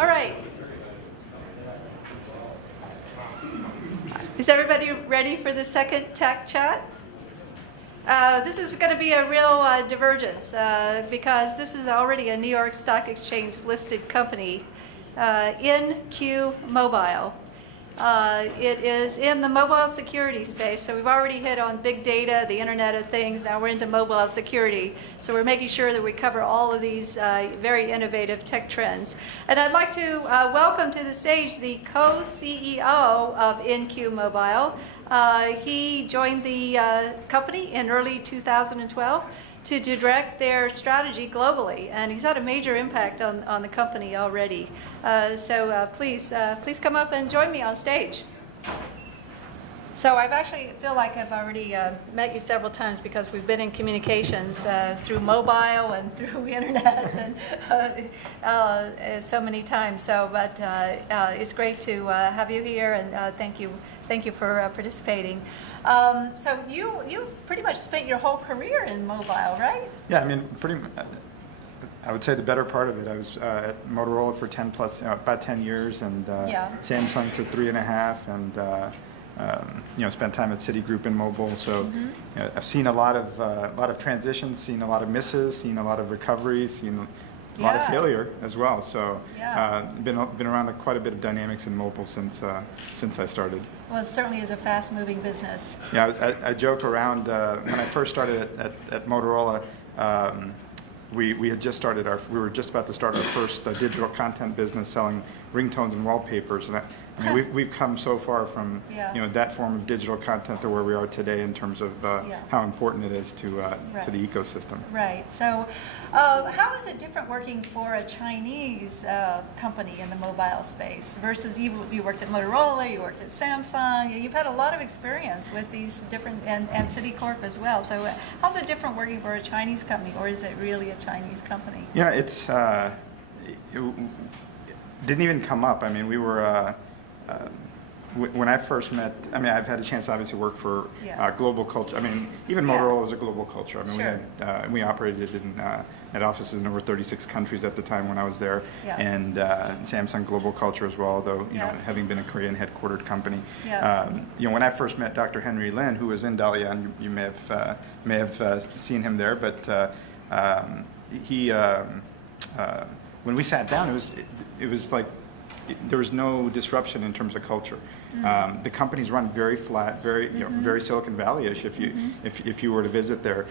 All right. Is everybody ready for the second tech chat? This is going to be a real divergence because this is already a New York Stock Exchange listed company, InQ Mobile. It is in the mobile security space, so we've already hit on big data, the Internet of Things. Now we're into mobile security, so we're making sure that we cover all of these very innovative tech trends. And I'd like to welcome to the stage the co-CEO of InQ Mobile. He joined the company in early 2012 to direct their strategy globally, and he's had a major impact on the company already. So please come up and join me on stage. So I've actually feel like I've already met you several times because we've been in communications through mobile and through internet and so many times. So, but it's great to have you here, and thank you for participating. So you've pretty much spent your whole career in mobile, right? Yeah, I mean, I would say the better part of it. I was at Motorola for about 10 years, and Samsung for 3.5, and spent time at Citigroup in mobile. So I've seen a lot of transitions, seen a lot of misses, seen a lot of recoveries, seen a lot of failure as well. So been around quite a bit of dynamics in mobile since I started. Well, it certainly is a fast-moving business. Yeah, I joke around when I first started at Motorola. We were just about to start our first digital content business, selling ringtones and wallpapers. And we've come so far from that form of digital content to where we are today in terms of how important it is to the ecosystem. Right. So, how is it different working for a Chinese company in the mobile space versus you worked at Motorola, you worked at Samsung, you've had a lot of experience with these different, and Citicorp as well. So, how's it different working for a Chinese company, or is it really a Chinese company? Yeah, it didn't even come up. I mean, we were. When I first met, I mean, I've had a chance to obviously work for global culture. I mean, even Motorola was a global culture. I mean, we operated at offices in over 36 countries at the time when I was there, and Samsung global culture as well. Although having been a Korean headquartered company, when I first met Dr. Henry Lin, who was in Dalian, you may have seen him there, but he when we sat down, it was like. There was no disruption in terms of culture. The company's run very flat, very Silicon Valley-ish. If you were to visit there,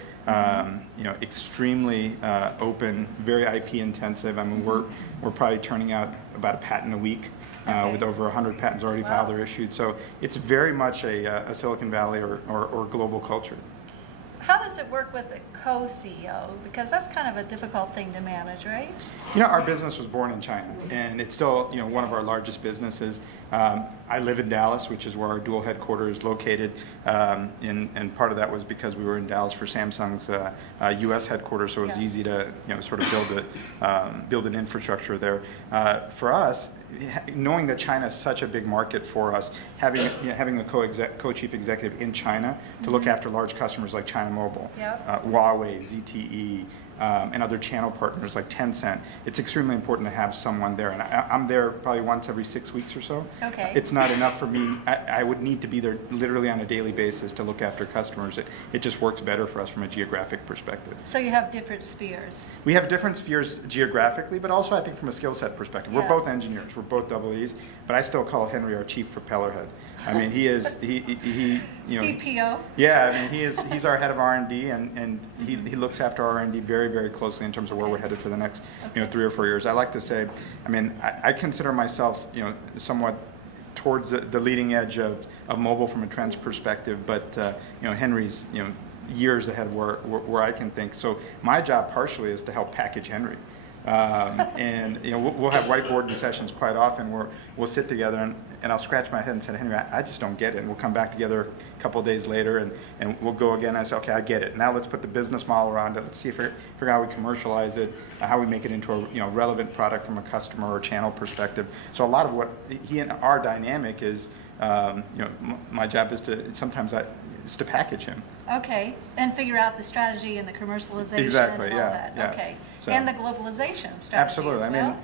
extremely open, very IP intensive. I mean, we're probably turning out about a patent a week, with over 100 patents already filed or issued. So it's very much a Silicon Valley or global culture. How does it work with a co-CEO? Because that's kind of a difficult thing to manage, right? Our business was born in China, and it's still, one of our largest businesses. I live in Dallas, which is where our dual headquarters is located, and part of that was because we were in Dallas for Samsung's U.S. headquarters, so it was easy to, sort of build an infrastructure there. For us, knowing that China is such a big market for us, having a co-chief executive in China to look after large customers like China Mobile, Huawei, ZTE, and other channel partners like Tencent, it's extremely important to have someone there. And I'm there probably once every 6 weeks or so. Okay. It's not enough for me. I would need to be there literally on a daily basis to look after customers. It just works better for us from a geographic perspective. So you have different spheres. We have different spheres geographically, but also I think from a skill set perspective. We're both engineers. We're both double E's, but I still call Henry our chief propeller head. I mean, he CPO. Yeah, I mean, he's our head of R&D, and he looks after R&D very, very closely in terms of where we're headed for the next 3 or 4 years. I like to say, I mean, I consider myself somewhat towards the leading edge of mobile from a trends perspective, but Henry's years ahead of where I can think. So my job partially is to help package Henry. And we'll have whiteboarding sessions quite often where we'll sit together and I'll scratch my head and say, Henry, I just don't get it. And we'll come back together a couple of days later and we'll go again. I say, okay, I get it. Now let's put the business model around it. Let's see figure out how we commercialize it, how we make it into a relevant product from a customer or channel perspective. So a lot of what he and our dynamic is, my job is to package him. Okay, and figure out the strategy and the commercialization exactly, and all that. Yeah. Okay, so, and the globalization strategy absolutely. as well.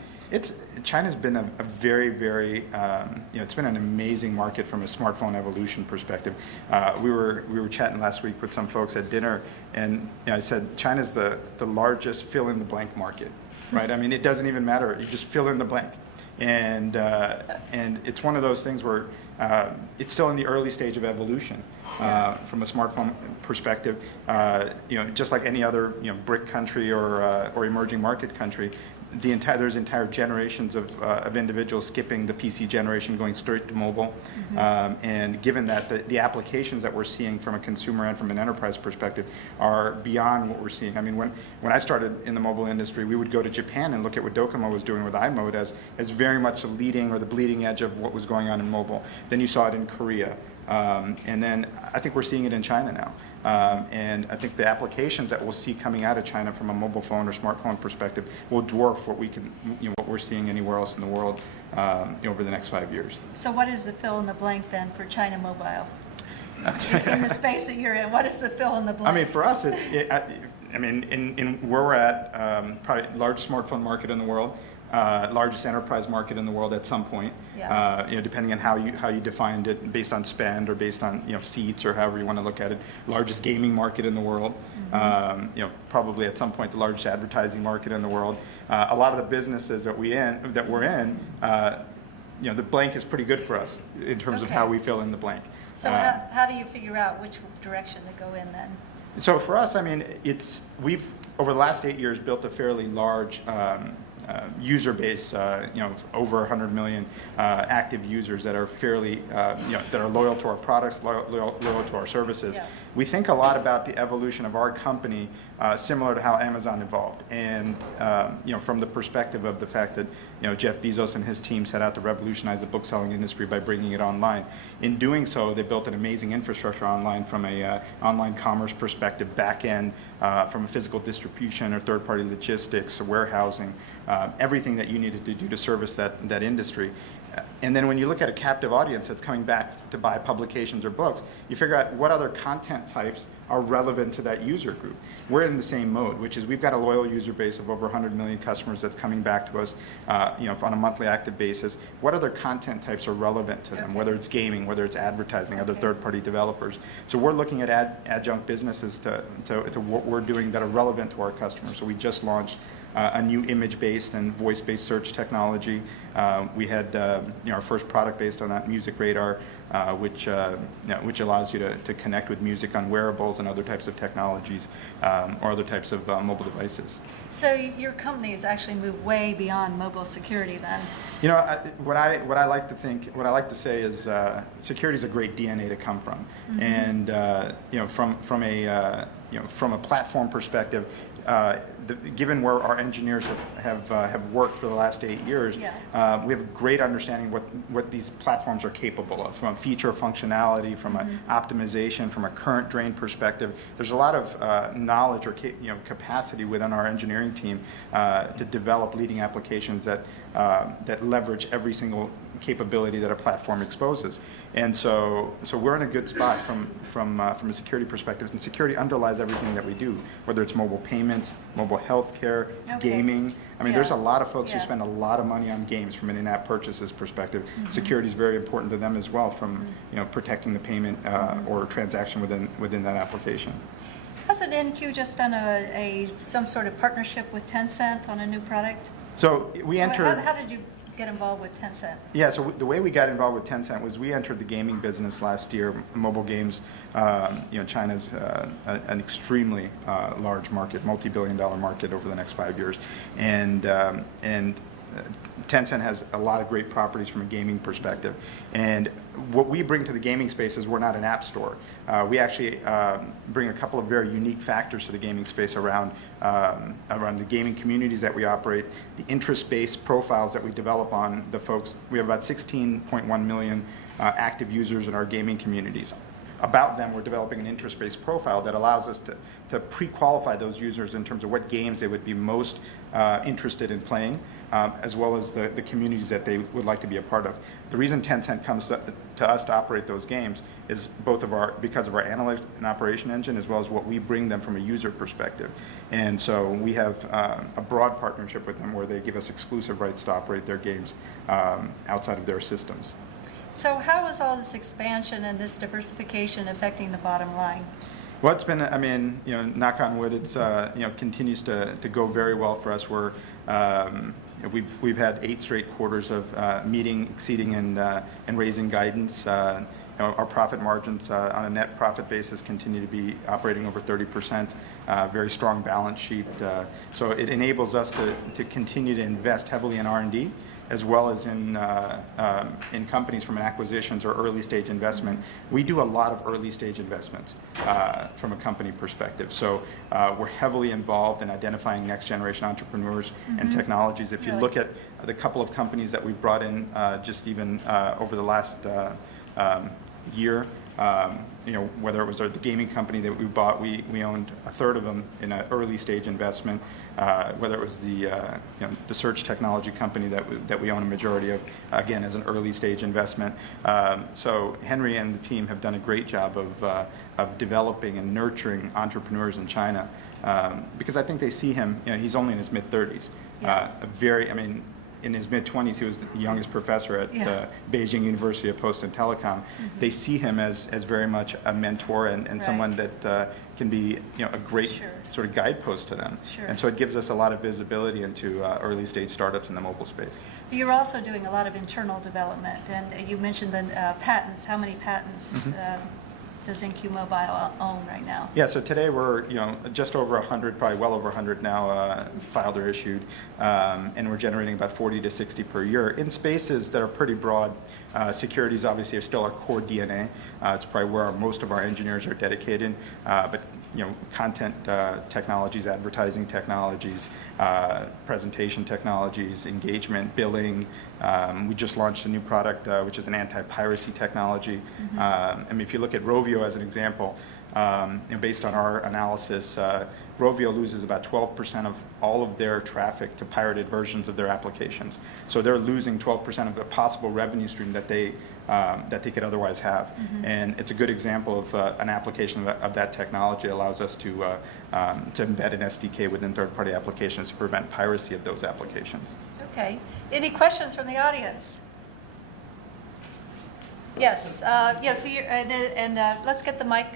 China's been a very, very, it's been an amazing market from a smartphone evolution perspective. We were chatting last week with some folks at dinner, and I said China's the largest fill in the blank market, right? I mean, it doesn't even matter. You just fill in the blank, and it's one of those things where it's still in the early stage of evolution from a smartphone perspective. Just like any other BRIC country or emerging market country, there's entire generations of individuals skipping the PC generation, going straight to mobile. And given that the applications that we're seeing from a consumer and from an enterprise perspective are beyond what we're seeing. I mean, when I started in the mobile industry, we would go to Japan and look at what Docomo was doing with iMode as very much the leading or the bleeding edge of what was going on in mobile. Then you saw it in Korea. And then I think we're seeing it in China now. And I think the applications that we'll see coming out of China from a mobile phone or smartphone perspective will dwarf what what we're seeing anywhere else in the world over the next 5 years. So what is the fill in the blank then for China Mobile? In the space that you're in, what is the fill in the blank? I mean, for us, in where we're at, probably largest smartphone market in the world. Largest enterprise market in the world at some point, depending on how you defined it, based on spend or based on seats or however you want to look at it. Largest gaming market in the world, probably at some point the largest advertising market in the world. A lot of the businesses that we're in, the blank is pretty good for us in terms of how we fill in the blank. So how do you figure out which direction to go in then? So for us, I mean, we've over the last 8 years built a fairly large user base, over 100 million active users that are fairly, that are loyal to our products, loyal to our services. Yeah. We think a lot about the evolution of our company, similar to how Amazon evolved, and from the perspective of the fact that Jeff Bezos and his team set out to revolutionize the book-selling industry by bringing it online. In doing so, they built an amazing infrastructure online from a online commerce perspective, back end, from a physical distribution or third-party logistics, warehousing, everything that you needed to do to service that industry. And then when you look at a captive audience that's coming back to buy publications or books, you figure out what other content types are relevant to that user group. We're in the same mode, which is we've got a loyal user base of over 100 million customers that's coming back to us on a monthly active basis. What other content types are relevant to them, whether it's gaming, whether it's advertising, other third-party developers. So we're looking at adjunct businesses to what we're doing that are relevant to our customers. So we just launched a new image-based and voice-based search technology. We had our first product based on that, Music Radar, which allows you to connect with music on wearables and other types of technologies or other types of mobile devices. So your company has actually moved way beyond mobile security then. What I like to say is security is a great DNA to come from, and from a platform perspective. Given where our engineers have worked for the last 8 years, we have a great understanding what these platforms are capable of, from a feature functionality, from an optimization, from a current drain perspective. There's a lot of knowledge or capacity within our engineering team to develop leading applications that leverage every single capability that a platform exposes. And so we're in a good spot from a security perspective, and security underlies everything that we do, whether it's mobile payments, mobile healthcare, gaming. I mean, there's a lot of folks who spend a lot of money on games from an in-app purchases perspective. Security is very important to them as well, from protecting the payment or transaction within that application. Hasn't NQ just done some sort of partnership with Tencent on a new product? So we entered. How did you get involved with Tencent? Yeah, so the way we got involved with Tencent was we entered the gaming business last year. Mobile games, China's an extremely large market, multi-billion-dollar market over the next 5 years, and Tencent has a lot of great properties from a gaming perspective. And what we bring to the gaming space is we're not an app store. We actually bring a couple of very unique factors to the gaming space around the gaming communities that we operate, the interest-based profiles that we develop on the folks. We have about 16.1 million active users in our gaming communities. About them, we're developing an interest-based profile that allows us to pre-qualify those users in terms of what games they would be most interested in playing. as well as the communities that they would like to be a part of. The reason Tencent comes to us to operate those games is because of our analytics and operation engine, as well as what we bring them from a user perspective. And so we have a broad partnership with them where they give us exclusive rights to operate their games outside of their systems. So how is all this expansion and this diversification affecting the bottom line? Well, it's been, I mean, knock on wood, it's, continues to go very well for us. We've had 8 straight quarters of meeting, exceeding, and raising guidance. Our profit margins on a net profit basis continue to be operating over 30%, very strong balance sheet. So it enables us to continue to invest heavily in R&D, as well as in companies from an acquisitions or early stage investment. We do a lot of early stage investments from a company perspective. So we're heavily involved in identifying next generation entrepreneurs and technologies. If you look at the couple of companies that we've brought in just even over the last year, whether it was the gaming company that we bought, we owned a third of them in an early stage investment. Whether it was the search technology company that we own a majority of, again, as an early stage investment. So Henry and the team have done a great job of developing and nurturing entrepreneurs in China, because I think they see him, he's only in his mid-30s. In his mid-20s, he was the youngest professor at Beijing University of Post and Telecom. They see him as very much a mentor and someone that can be a great sort of guidepost to them. And so it gives us a lot of visibility into early stage startups in the mobile space. You're also doing a lot of internal development, and you mentioned the patents. How many patents does InQ Mobile own right now? Yeah, so today we're just over 100, probably well over 100 now filed or issued, and we're generating about 40 to 60 per year in spaces that are pretty broad. Securities obviously are still our core DNA. It's probably where most of our engineers are dedicated, but content technologies, advertising technologies, presentation technologies, engagement, billing. We just launched a new product which is an anti-piracy technology. If you look at Rovio as an example, based on our analysis, Rovio loses about 12% of all of their traffic to pirated versions of their applications. So they're losing 12% of the possible revenue stream that they could otherwise have. And it's a good example of an application of that technology. It allows us to embed an SDK within third-party applications to prevent piracy of those applications. Okay. Any questions from the audience? Yes. Yes. And let's get the mic.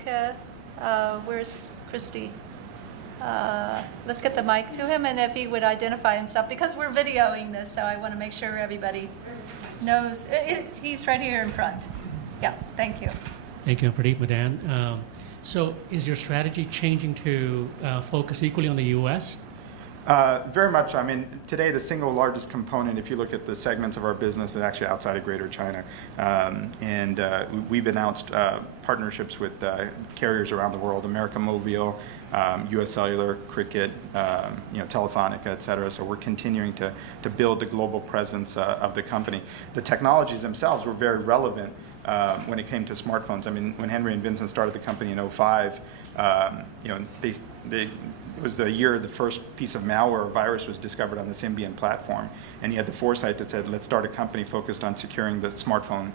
Where's Christy? Let's get the mic to him, and if he would identify himself, because we're videoing this, so I want to make sure everybody knows. He's right here in front. Yeah, thank you. Thank you, Pradeep, Madan. So is your strategy changing to focus equally on the U.S.? Very much. I mean, today the single largest component, if you look at the segments of our business, is actually outside of Greater China. We've announced partnerships with carriers around the world, America Movil, U.S. Cellular, Cricket, Telefonica, et cetera. So we're continuing to build the global presence of the company. The technologies themselves were very relevant when it came to smartphones. I mean, when Henry and Vincent started the company in 2005, it was the year the first piece of malware or virus was discovered on the Symbian platform. And he had the foresight that said, let's start a company focused on securing the smartphone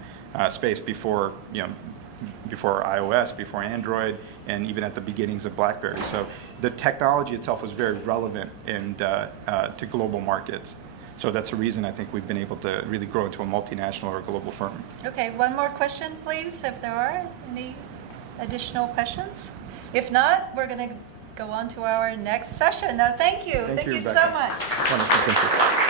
space before iOS, before Android, and even at the beginnings of BlackBerry. So the technology itself was very relevant to global markets. So that's a reason I think we've been able to really grow into a multinational or a global firm. Okay, one more question, please, if there are any additional questions. If not, we're going to go on to our next session. Thank you. Thank you so much. Wonderful. Thank you.